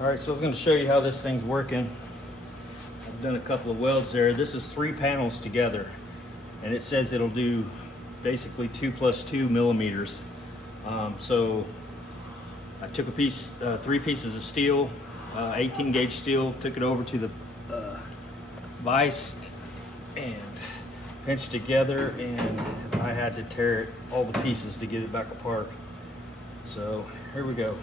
All right, so I was going to show you how this thing's working. I've done a couple of welds there. This is 3 panels together, and it says it'll do basically 2 + 2 millimeters. So I took a piece, 3 pieces of steel, 18 gauge steel, took it over to the vise and pinched together, and I had to tear it, all the pieces, to get it back apart. So here we go.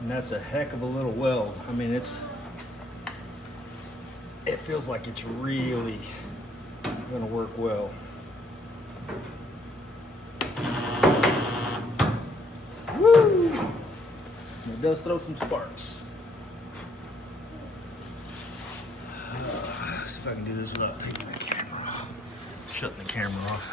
And that's a heck of a little weld. I mean, it feels like it's really gonna work well. Woo! It does throw some sparks. Let's see if I can do this without taking the camera off. Shutting the camera off.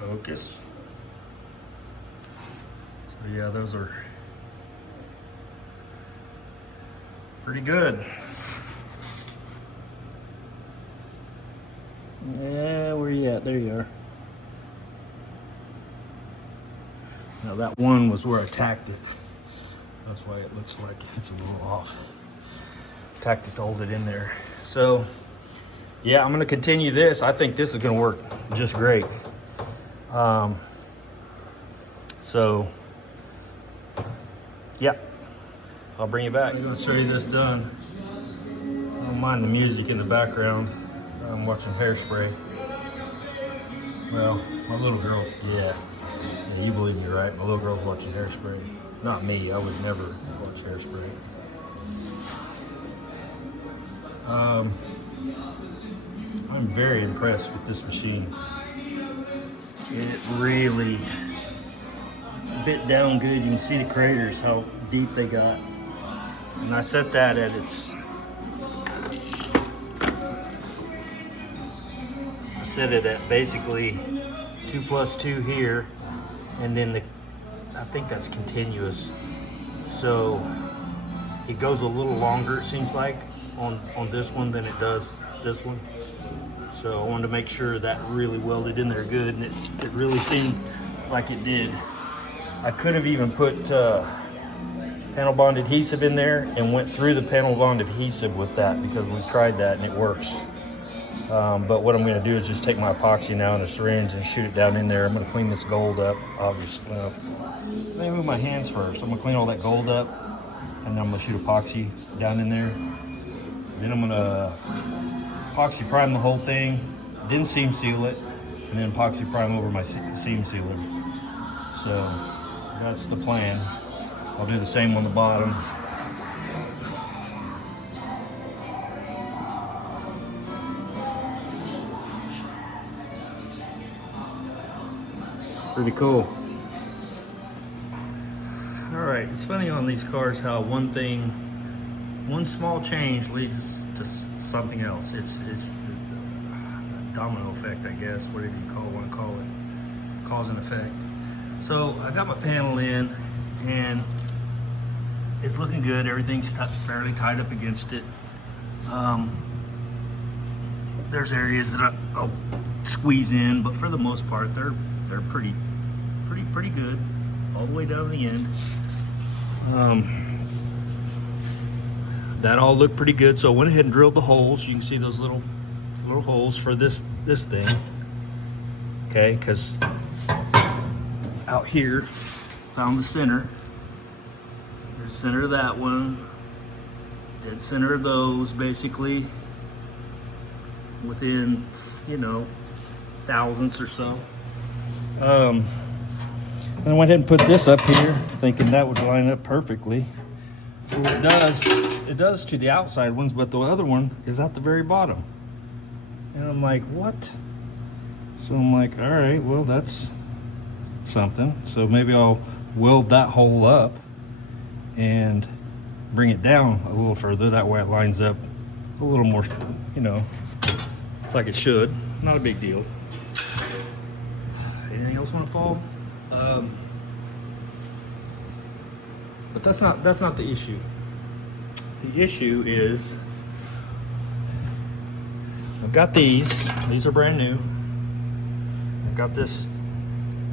Focus. So yeah, those are pretty good. Yeah, where you at? There you are. Now that one was where I tacked it. That's why it looks like it's a little off. Tacked it to hold it in there. So yeah, I'm gonna continue this. I think this is gonna work just great. So yeah, I'll bring you back. I'm gonna show you this done. I don't mind the music in the background. I'm watching Hairspray. Well, my little girl's, yeah, you believe me, right? My little girl's watching Hairspray. Not me, I would never watch Hairspray. I'm very impressed with this machine. It really bit down good. You can see the craters, how deep they got. And I set that at its, I set it at basically 2 + 2 here, and then I think that's continuous. So it goes a little longer, it seems like, on this one than it does this one. So I wanted to make sure that really welded in there good, and it really seemed like it did. I could have even put panel bond adhesive in there and went through the panel bond adhesive with that, because we've tried that and it works. But what I'm going to do is just take my epoxy now in a syringe and shoot it down in there. I'm going to clean this gold up, obviously. Let me move my hands first. I'm going to clean all that gold up, and then I'm going to shoot epoxy down in there. Then I'm going to epoxy prime the whole thing, then seam seal it, and then epoxy prime over my seam sealer. So that's the plan. I'll do the same on the bottom. Pretty cool. All right, it's funny on these cars how one small change leads to something else. It's a domino effect, I guess, whatever you want to call it, cause and effect. So I got my panel in, and it's looking good. Everything's fairly tied up against it. There's areas that I'll squeeze in, but for the most part, they're pretty good, all the way down to the end. That all looked pretty good, so I went ahead and drilled the holes. You can see those little holes for this thing. Okay, because out here, found the center. There's the center of that one. Dead center of those, basically, within, thousandths or so. And I went ahead and put this up here, thinking that would line up perfectly. Well, it does to the outside ones, but the other one is at the very bottom. And I'm like, what? So I'm like, all right, well, that's something. So maybe I'll weld that hole up and bring it down a little further. That way it lines up a little more, like it should. Not a big deal. Anything else want to fall? But that's not the issue. The issue is I've got these are brand new. I've got this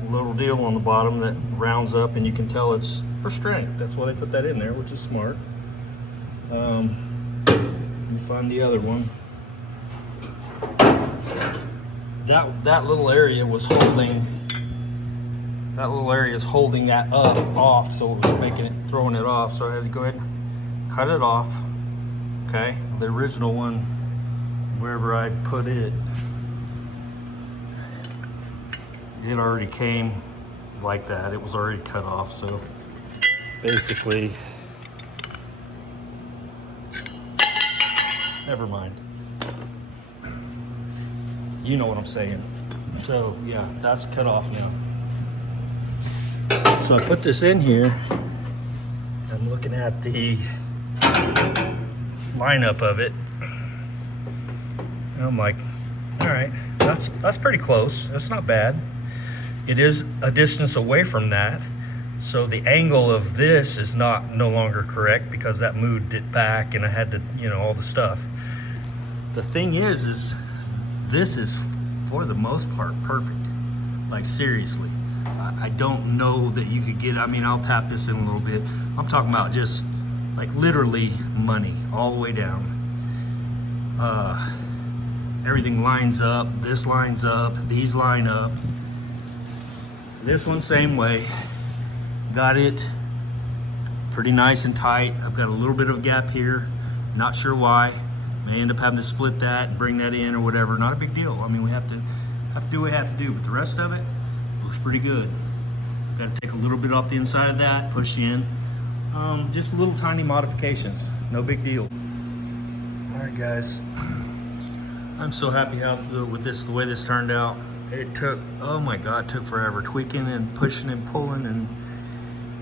little deal on the bottom that rounds up, and you can tell it's for strength. That's why they put that in there, which is smart. Let me find the other one. That little area was holding. That little area is holding that off, so it was throwing it off. So I had to go ahead and cut it off. Okay, the original one, wherever I put it, it already came like that. It was already cut off. So basically, never mind. You know what I'm saying. So yeah, that's cut off now. So I put this in here. I'm looking at the lineup of it, and I'm like, all right, that's pretty close. That's not bad. It is a distance away from that, so the angle of this is no longer correct because that moved it back, and I had to, all the stuff. The thing is this is for the most part perfect. Like seriously, I don't know that you could get. I mean, I'll tap this in a little bit. I'm talking about just like literally money all the way down. Everything lines up. This lines up. These line up. This one same way. Got it pretty nice and tight. I've got a little bit of a gap here. Not sure why. May end up having to split that and bring that in or whatever. Not a big deal. I mean, we have to do what we have to do, but the rest of it looks pretty good. Got to take a little bit off the inside of that, push in. Just little tiny modifications. No big deal. All right, guys. I'm so happy with the way this turned out. It took, oh my God, it took forever. Tweaking and pushing and pulling, and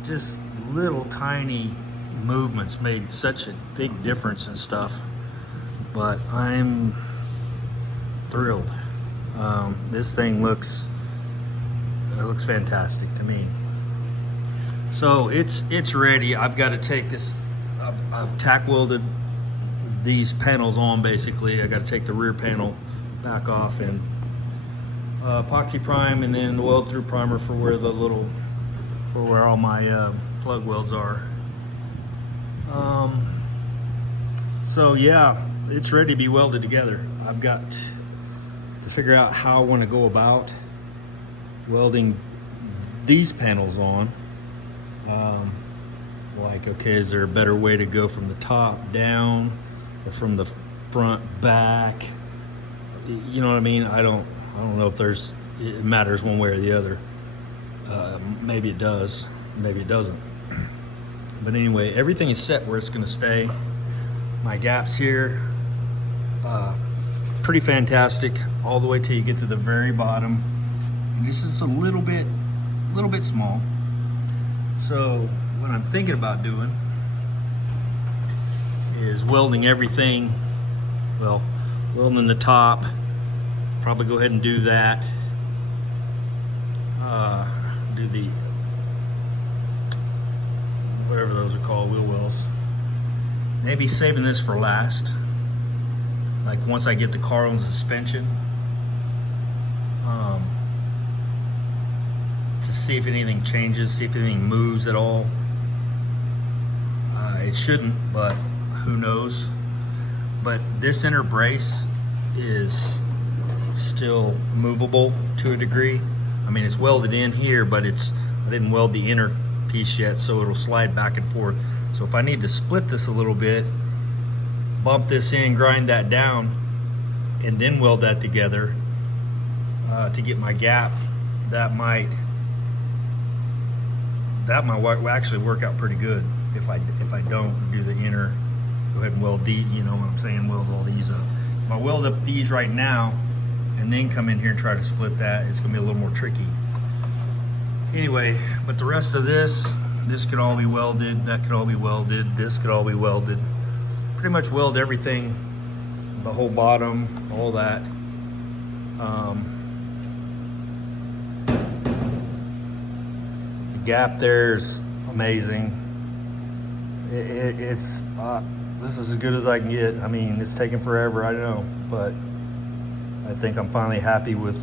just little tiny movements made such a big difference and stuff. But I'm thrilled. This thing looks fantastic to me. So it's ready. I've got to take this. I've tack welded these panels on. Basically, I got to take the rear panel back off and epoxy prime, and then weld through primer for where all my plug welds are. So yeah, it's ready to be welded together. I've got to figure out how I want to go about welding these panels on. Like, okay, is there a better way to go from the top down or from the front back? You know what I mean? I don't know if it matters one way or the other. Maybe it does, maybe it doesn't. But anyway, everything is set where it's going to stay. My gaps here, pretty fantastic, all the way till you get to the very bottom. And this is a little bit small. So what I'm thinking about doing is welding everything. Well, welding the top. Probably go ahead and do that. Do the whatever those are called, wheel wells. Maybe saving this for last. Like once I get the car on the suspension, to see if anything changes, see if anything moves at all. It shouldn't, but who knows? But this inner brace is still movable to a degree. I mean, it's welded in here, but I didn't weld the inner piece yet, so it'll slide back and forth. So if I need to split this a little bit, bump this in, grind that down, and then weld that together to get my gap, that might actually work out pretty good. If I don't do the inner, go ahead and weld these, you know what I'm saying, weld all these up. If I weld up these right now and then come in here and try to split that, it's gonna be a little more tricky. Anyway, but the rest of this could all be welded, that could all be welded, this could all be welded. Pretty much weld everything, the whole bottom, all that. The gap there is amazing. It's this is as good as I can get. I mean, it's taking forever, I know, but I think I'm finally happy with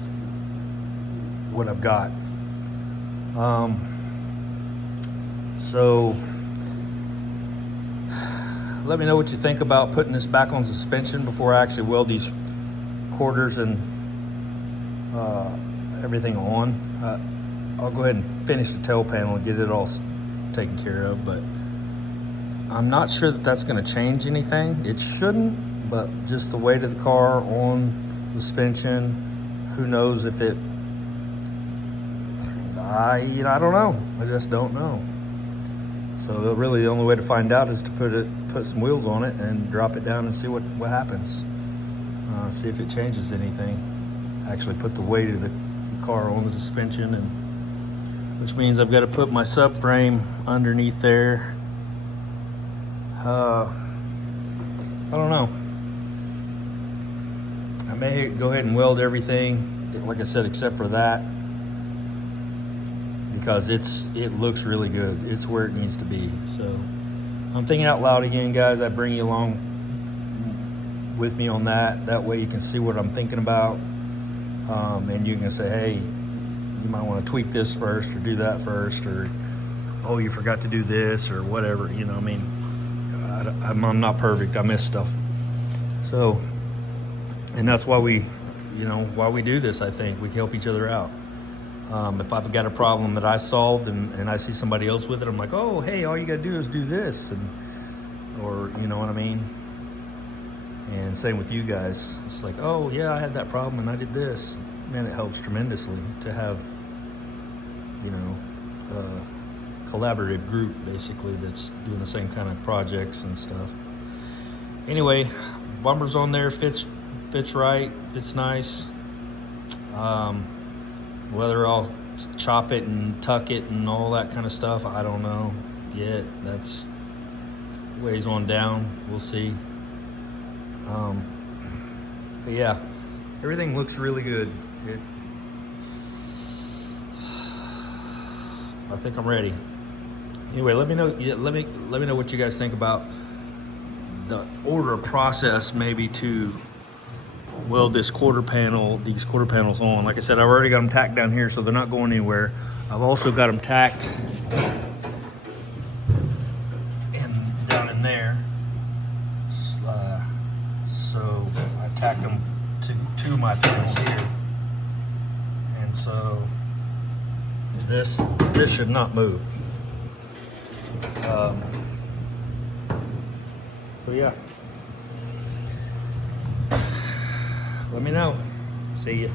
what I've got. So let me know what you think about putting this back on suspension before I actually weld these quarters and everything on. I'll go ahead and finish the tail panel and get it all taken care of, but I'm not sure that that's going to change anything. It shouldn't, but just the weight of the car on suspension, who knows if it, I don't know. I just don't know. So really the only way to find out is to put some wheels on it and drop it down and see what happens. See if it changes anything. Actually put the weight of the car on the suspension, and which means I've got to put my subframe underneath there. I don't know. I may go ahead and weld everything, like I said, except for that, because it looks really good. It's where it needs to be. So I'm thinking out loud again, guys. I bring you along with me on that. That way you can see what I'm thinking about, and you can say, hey, you might want to tweak this first or do that first, or oh, you forgot to do this or whatever. You know, I mean, I'm not perfect. I miss stuff. So, and that's why we do this. I think we help each other out. If I've got a problem that I solved and I see somebody else with it, I'm like, oh, hey, all you got to do is do this, or you know what I mean? And same with you guys. It's like, oh, yeah, I had that problem and I did this. Man, it helps tremendously to have, a collaborative group, basically, that's doing the same kind of projects and stuff. Anyway, bumper's on there, fits right, fits nice. Whether I'll chop it and tuck it and all that kind of stuff, I don't know yet. That's ways on down. We'll see. But yeah, everything looks really good. I think I'm ready. Anyway, let me know. Let me know what you guys think about the order of process, maybe to weld these quarter panels on. Like I said, I've already got them tacked down here, so they're not going anywhere. I've also got them tacked down in there. So I tacked them to my panel here, and so this should not move. So yeah. Let me know. See ya.